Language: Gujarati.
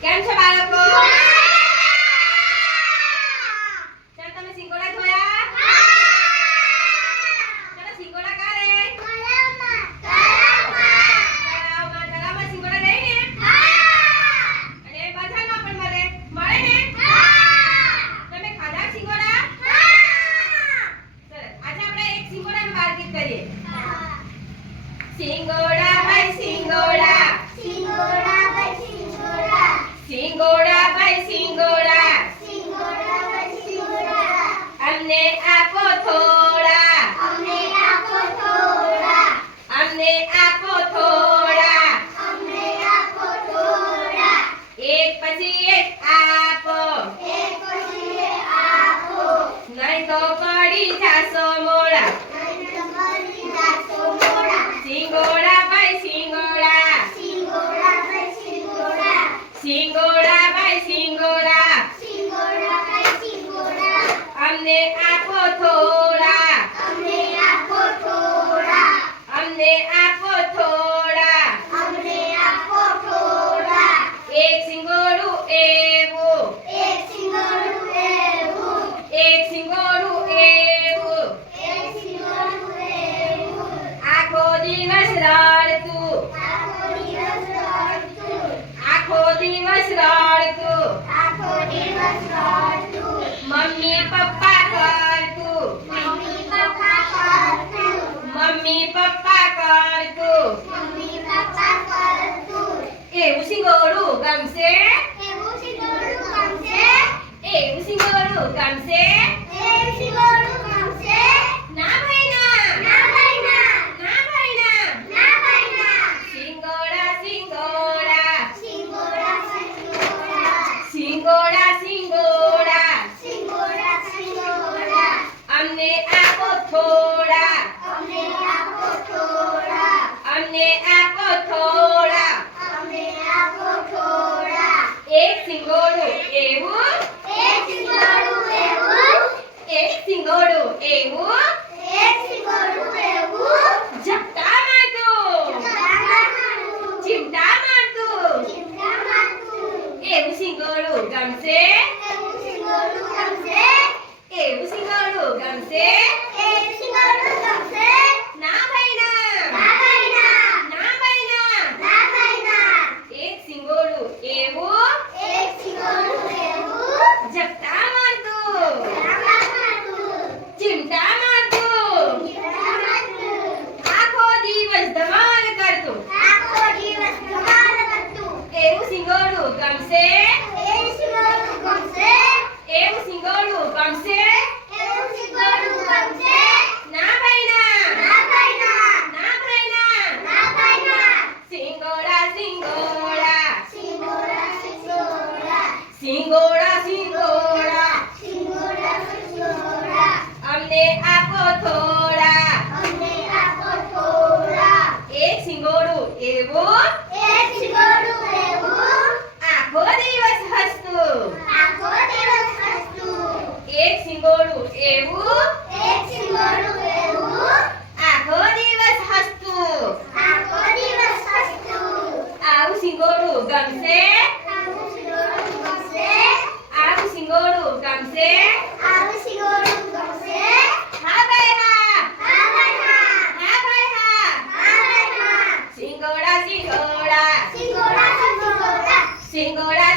કેમ છો બાળકો? ચાલ તમે સિંગોડા જોયા ચાલો સિંગોડા કારે સિંગોડા તમે ખાધા સિંગોડા. સિંગોડા ભાઈ સિંગોડા. સિંગોડા ભાઈ સિંગોડા. અમને આપો થોડા. અમને આપો થોડા. એક પછી એક આપો. નહીં તો પડી જાશો મોડા સિંગોડા ભાઈ સિંગોડા સિંગોડા ભાઈ સિંગોડા અમને આપો આખો દિવસ રડતું. મમ્મી પપ્પા કરતું. મમ્મી પપ્પા કરતું. એવું ગમશે? એવું સિંગોડું ગમશે ભાઈ ના ના ભાઈ ના સિંગોડા સિંગોડા સિંગોડા સિંગોડા અમને આપો થોડા અમને આપો થોડા. એક સિંગોડું એવું એક સિંગોડું એવું ઝપટા મારતું ચીમટા મારતું એવું સિંગોડું ગમશે એવું સિંગોડું ગમશે ના ભાઈ ના ના ભાઈ ના એક સિંગોડું એવું ઝપટા મારતું ચીમટા મારતું આખો દિવસ ધમાલ કરતું એવું સિંગોડું ગમશે એવું સિંગોડું ગમશે ના ભાઈ ના ના ભાઈ ના સિંગોડા સિંગોડા સિંગોડા સિંગોડા. અમને આપો થોડા એક સિંગોડું એવું આખો દિવસ હસતું એક સિંગોડું એવું આખો દિવસ હસતું આવું સિંગોડું ગમશે આવું સિંગોડું ગમશે હા ભાઈ હા હા ભાઈ હા સિંગોડા સિંગોડા સિંગોડા સિંગોડા